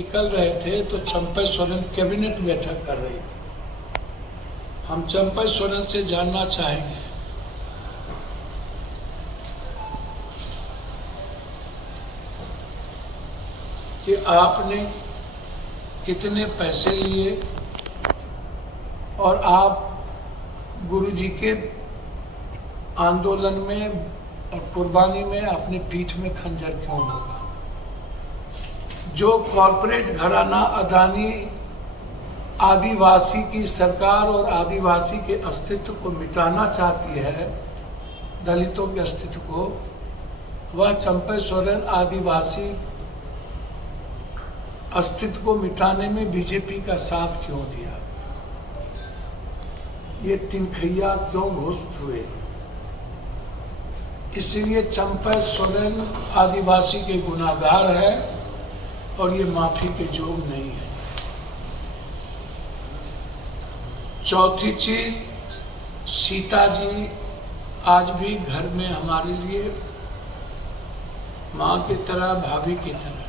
निकल रहे थे तो चंपई सोरेन कैबिनेट बैठक कर रही थी। हम चंपई सोरेन से जानना चाहेंगे कि आपने कितने पैसे लिए और आप गुरुजी के आंदोलन में और कुर्बानी में अपनी पीठ में खंजर क्यों लगा। जो कॉरपोरेट घराना अदानी आदिवासी की सरकार और आदिवासी के अस्तित्व को मिटाना चाहती है, दलितों के अस्तित्व को, वह चंपई सोरेन आदिवासी अस्तित्व को मिटाने में बीजेपी का साथ क्यों दिया। ये तिनखैया क्यों घोषित हुए। इसलिए चंपई सोरेन आदिवासी के गुनाहगार है और ये माफी के योग नहीं है। चौथी चीज, सीता जी आज भी घर में हमारे लिए मां की तरह, भाभी की तरह।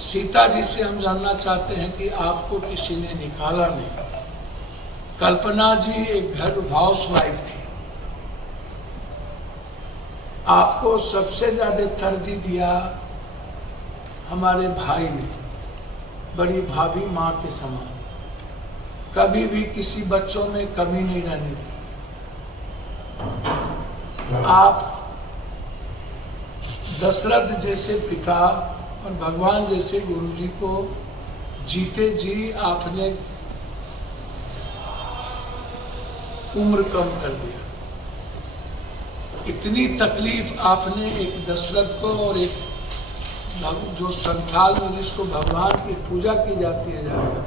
सीता जी से हम जानना चाहते हैं कि आपको किसी ने निकाला नहीं। कल्पना जी एक घर हाउसवाइफ थी, आपको सबसे ज्यादा तरजीह दिया हमारे भाई ने। बड़ी भाभी मां के समान, कभी भी किसी बच्चों में कमी नहीं रहने दी। आप दशरथ जैसे पिता और भगवान जैसे गुरुजी को जीते जी आपने उम्र कम कर दिया। इतनी तकलीफ आपने एक दशरथ को और एक जो संथाल में जिसको भगवान की पूजा की जाती है जाकर,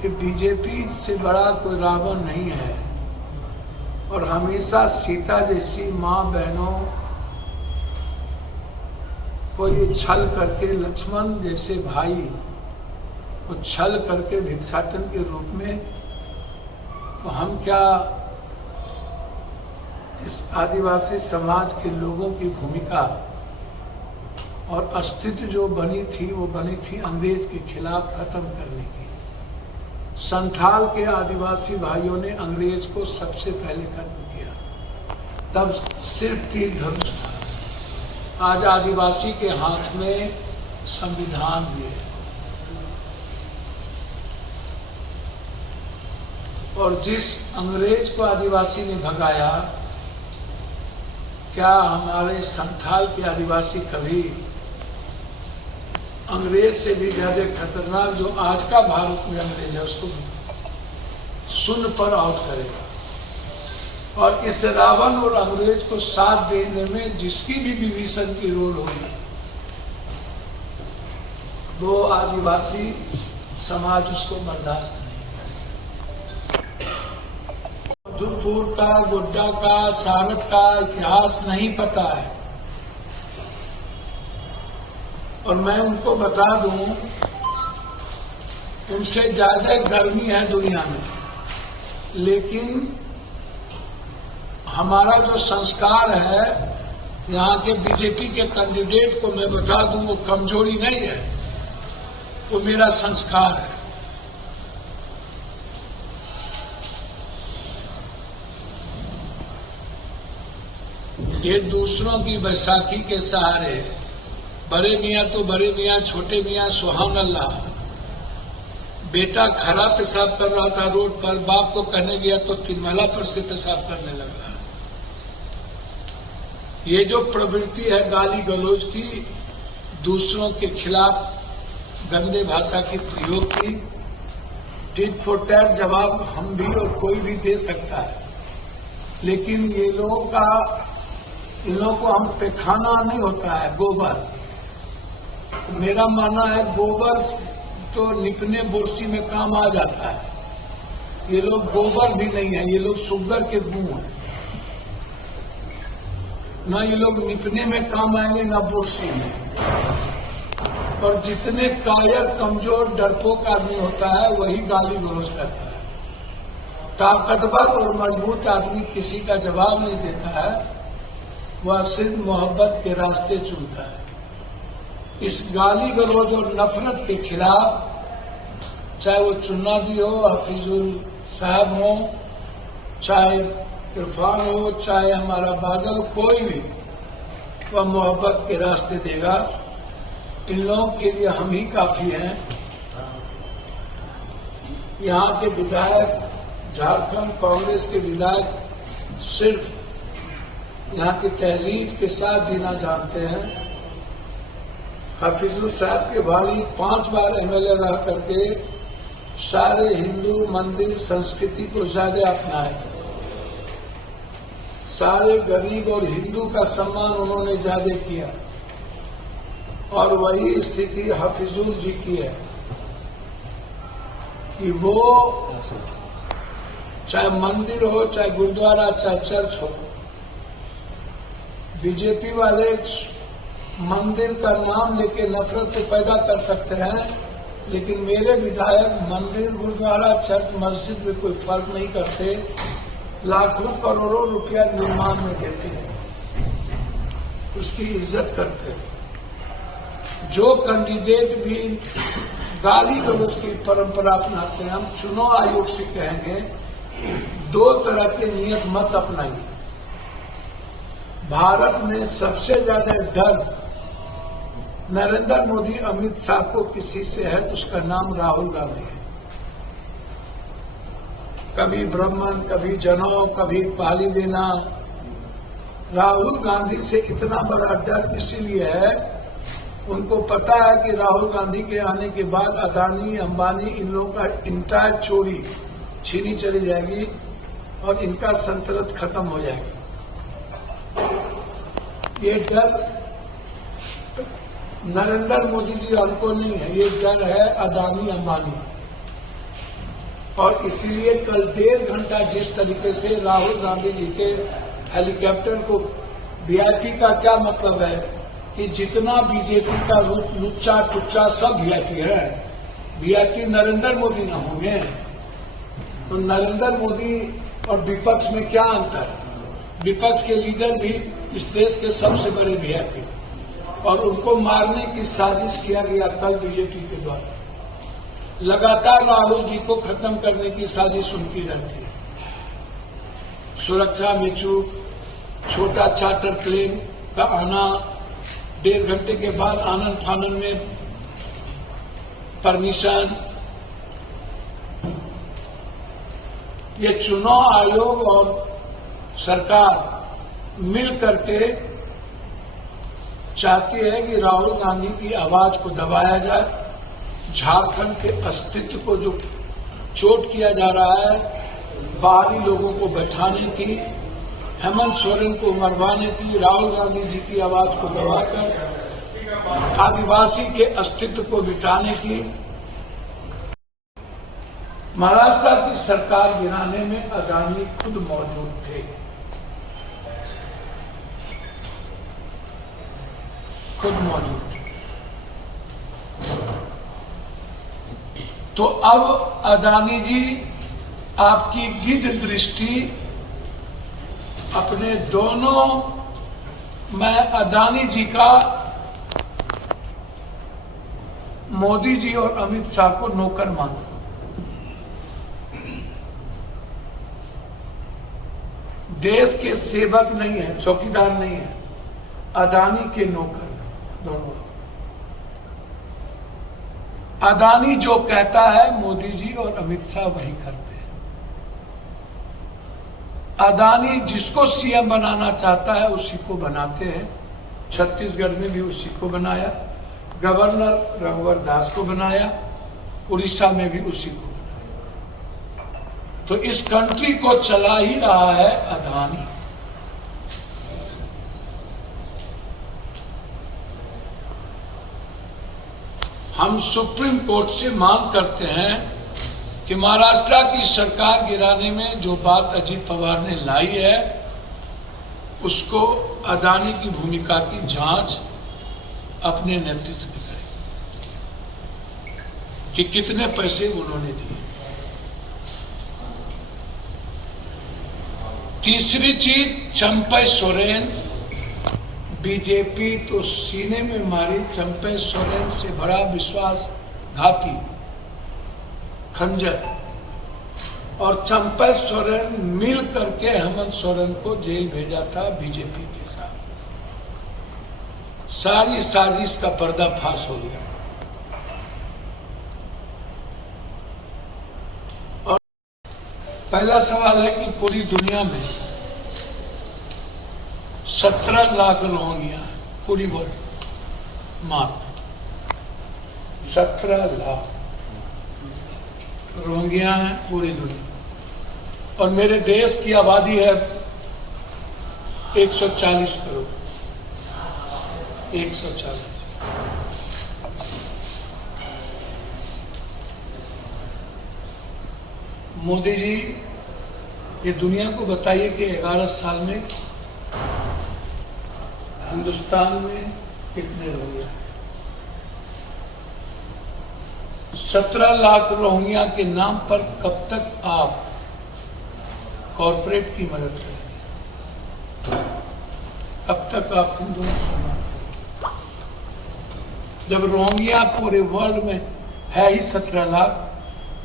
कि बीजेपी से बड़ा कोई रावण नहीं है। और हमेशा सीता जैसी मां बहनों को ये छल करके, लक्ष्मण जैसे भाई को छल करके भिक्षाटन के रूप में, तो हम क्या इस आदिवासी समाज के लोगों की भूमिका और अस्तित्व जो बनी थी वो बनी थी अंग्रेज के खिलाफ खत्म करने की। संथाल के आदिवासी भाइयों ने अंग्रेज को सबसे पहले खत्म किया, तब सिर्फ तीर धनुष था। आज आदिवासी के हाथ में संविधान भी है और जिस अंग्रेज को आदिवासी ने भगाया, क्या हमारे संथाल के आदिवासी कभी अंग्रेज से भी ज्यादा खतरनाक जो आज का भारत में अंग्रेज है उसको शून्य पर आउट करेगा। और इस रावण और अंग्रेज को साथ देने में जिसकी भी विभीषण की रोल होगी, वो आदिवासी समाज उसको बर्दाश्त नहीं करेगा। मधुपुर का, गोड्डा का, सारथ का इतिहास नहीं पता है और मैं उनको बता दूं, उनसे ज्यादा गर्मी है दुनिया में, लेकिन हमारा जो संस्कार है, यहाँ के बीजेपी के कैंडिडेट को मैं बता दूं, वो कमजोरी नहीं है, वो मेरा संस्कार है। ये दूसरों की बैसाखी के सहारे, बड़े मियाँ तो बड़े मियाँ, छोटे मियाँ सुहान अल्लाह। बेटा खराब पेशाब कर रहा था रोड पर, बाप को कहने गया तो तिरमाला पर से पेशाब करने लगा। ये जो प्रवृत्ति है गाली गलौज की, दूसरों के खिलाफ गंदे भाषा की प्रयोग की, टिट फॉर टैट जवाब हम भी और कोई भी दे सकता है, लेकिन ये लोगों का, इन लोगों को हम पे खाना नहीं होता है गोबर। मेरा मानना है गोबर तो निपने बोरसी में काम आ जाता है। ये लोग गोबर भी नहीं है, ये लोग शुगर के गुण है। ना ये लोग निपने में काम आएंगे ना बोरसी में। और जितने कायर, कमजोर, डरपोक आदमी होता है वही गाली गलौज करता है। ताकतवर और मजबूत आदमी किसी का जवाब नहीं देता है, वह सिर्फ मोहब्बत के रास्ते चुनता है। इस गाली गलौज और नफरत के खिलाफ, चाहे वो चुन्ना जी हो, हफीजुल साहब हो, चाहे इरफान हो, चाहे हमारा बादल, कोई भी, वह मोहब्बत के रास्ते देगा। इन लोगों के लिए हम ही काफी हैं। यहाँ के विधायक, झारखंड कांग्रेस के विधायक सिर्फ यहाँ की तहजीब के साथ जीना जानते हैं। हफीजुल साहब के भाई 5 बार एमएलए रह करके सारे हिंदू मंदिर संस्कृति को ज्यादा अपनाए, सारे गरीब और हिंदू का सम्मान उन्होंने ज्यादा किया, और वही स्थिति हफीजुल जी की है कि वो चाहे मंदिर हो, चाहे गुरुद्वारा, चाहे चर्च हो, बीजेपी वाले मंदिर का नाम लेके नफरत को पैदा कर सकते हैं, लेकिन मेरे विधायक मंदिर, गुरुद्वारा, चर्च, मस्जिद में कोई फर्क नहीं करते, लाखों करोड़ों रुपया निर्माण में देते हैं, उसकी इज्जत करते हैं। जो कैंडिडेट भी गाली गलौज की परंपरा अपनाते हैं, हम चुनाव आयोग से कहेंगे 2 तरह के नियत मत अपनाइए। भारत में सबसे ज्यादा डर नरेंद्र मोदी, अमित शाह को किसी से है तो उसका नाम राहुल गांधी है। कभी ब्राह्मण, कभी जनौ, कभी पाली देना। राहुल गांधी से इतना बड़ा डर इसीलिए है, उनको पता है कि राहुल गांधी के आने के बाद अदानी, अंबानी, इन लोगों का इंटायर चोरी छीनी चली जाएगी और इनका संतुलन खत्म हो जाएगा। ये डर नरेंद्र मोदी जी हमको नहीं है, ये डर है अदानी, अंबानी। और इसीलिए कल 1.5 घंटा जिस तरीके से राहुल गांधी जी के हेलीकॉप्टर को, वीआईपी का क्या मतलब है कि जितना बीजेपी का लुच्चा टुच्चा सब वीआईपी है, वीआईपी नरेंद्र मोदी न होंगे तो नरेंद्र मोदी और विपक्ष में क्या अंतर? विपक्ष के लीडर भी इस देश के सबसे बड़े वीआईपी, और उनको मारने की साजिश किया गया कल बीजेपी के द्वारा। लगातार राहुल जी को खत्म करने की साजिश उनकी रहती है। सुरक्षा में चूक, छोटा चार्टर प्लेन का आना, 1.5 घंटे के बाद आनन फानन में परमिशन। ये चुनाव आयोग और सरकार मिल करके चाहती है कि राहुल गांधी की आवाज को दबाया जाए, झारखंड के अस्तित्व को जो चोट किया जा रहा है, बाहरी लोगों को बैठाने की, हेमंत सोरेन को मरवाने की, राहुल गांधी जी की आवाज को दबाकर आदिवासी के अस्तित्व को मिटाने की। महाराष्ट्र की सरकार गिराने में अदानी खुद मौजूद थे, खुद मौजूद थे। तो अब अदानी जी, आपकी गिद्ध दृष्टि अपने दोनों, मैं अदानी जी का मोदी जी और अमित शाह को नौकर मानता हूं। देश के सेवक नहीं है, चौकीदार नहीं है, अदानी के नौकर दोनों। अदानी जो कहता है मोदी जी और अमित शाह वही करते हैं। अदानी जिसको सीएम बनाना चाहता है उसी को बनाते हैं। छत्तीसगढ़ में भी उसी को बनाया, गवर्नर रघुवर दास को बनाया, उड़ीसा में भी उसी को बनाया। तो इस कंट्री को चला ही रहा है अदानी। हम सुप्रीम कोर्ट से मांग करते हैं कि महाराष्ट्र की सरकार गिराने में जो बात अजीत पवार ने लाई है, उसको अदानी की भूमिका की जांच अपने नेतृत्व में करें कि कितने पैसे उन्होंने दिए। तीसरी चीज, चंपई सोरेन बीजेपी तो सीने में मारी चंपे सोरेन से बड़ा विश्वासघाती खंजर, और चंपे सोरेन मिल करके हेमंत सोरेन को जेल भेजा था बीजेपी के साथ। सारी साजिश का पर्दाफाश हो गया। और पहला सवाल है कि पूरी दुनिया में 17 लाख रोहिंग्या, पूरी वर्ल्ड मात्र 17 लाख रोहिंग्या हैं पूरी दुनिया, और मेरे देश की आबादी है 140 करोड़। 140। मोदी जी, ये दुनिया को बताइए कि 11 साल में हिंदुस्तान में कितने रोहिंग्या हैं? 17 लाख रोहिंग्या के नाम पर कब तक आप कॉरपोरेट की मदद करेंगे? कब तक आप हिंदू मुसलमान? जब रोहिंग्या पूरे वर्ल्ड में है ही 17 लाख।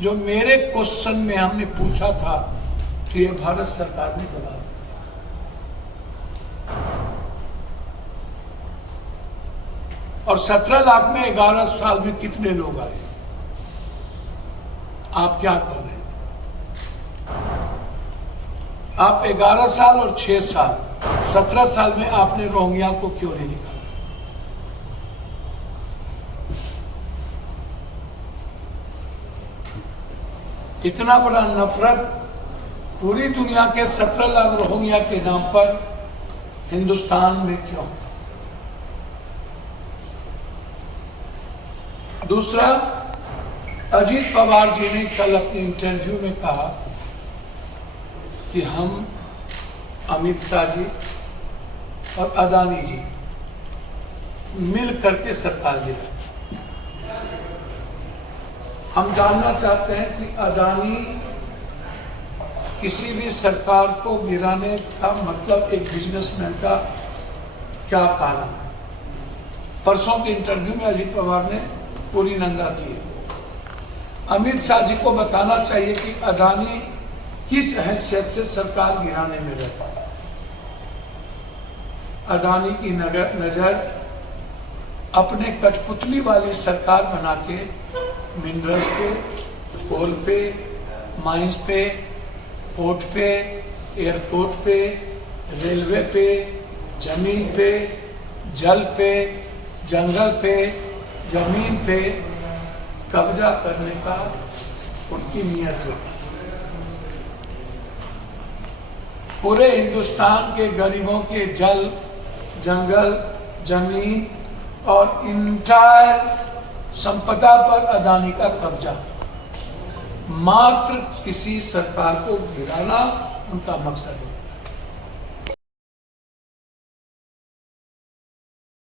जो मेरे क्वेश्चन में हमने पूछा था तो ये भारत सरकार ने जवाब दिया। और 17 लाख में 11 साल में कितने लोग आए? आप क्या कर रहे हैं? आप 11 साल और 6 साल 17 साल में आपने रोहिंग्या को क्यों नहीं निकाला? इतना बड़ा नफरत पूरी दुनिया के 17 लाख रोहिंग्या के नाम पर हिंदुस्तान में क्यों? दूसरा, अजीत पवार जी ने कल अपने इंटरव्यू में कहा कि हम अमित शाह जी और अदानी जी मिल करके सरकार गिराए। हम जानना चाहते हैं कि अदानी किसी भी सरकार को गिराने का मतलब एक बिजनेसमैन का क्या कारण है? परसों के इंटरव्यू में अजीत पवार ने पूरी नंगा की है। अमित शाह जी को बताना चाहिए कि अदानी किस हैसियत से सरकार गिराने में रहता है। अदानी की नजर अपने कठपुतली वाली सरकार बना के मिनरल्स पे, कोल पे, माइंस पे, पोर्ट पे, एयरपोर्ट पे, रेलवे पे, जमीन पे, जल पे, जंगल पे, जमीन पे कब्जा करने का उनकी नियत होती है। पूरे हिंदुस्तान के गरीबों के जल, जंगल, जमीन और इंटायर संपदा पर अदानी का कब्जा। मात्र किसी सरकार को गिराना उनका मकसद है।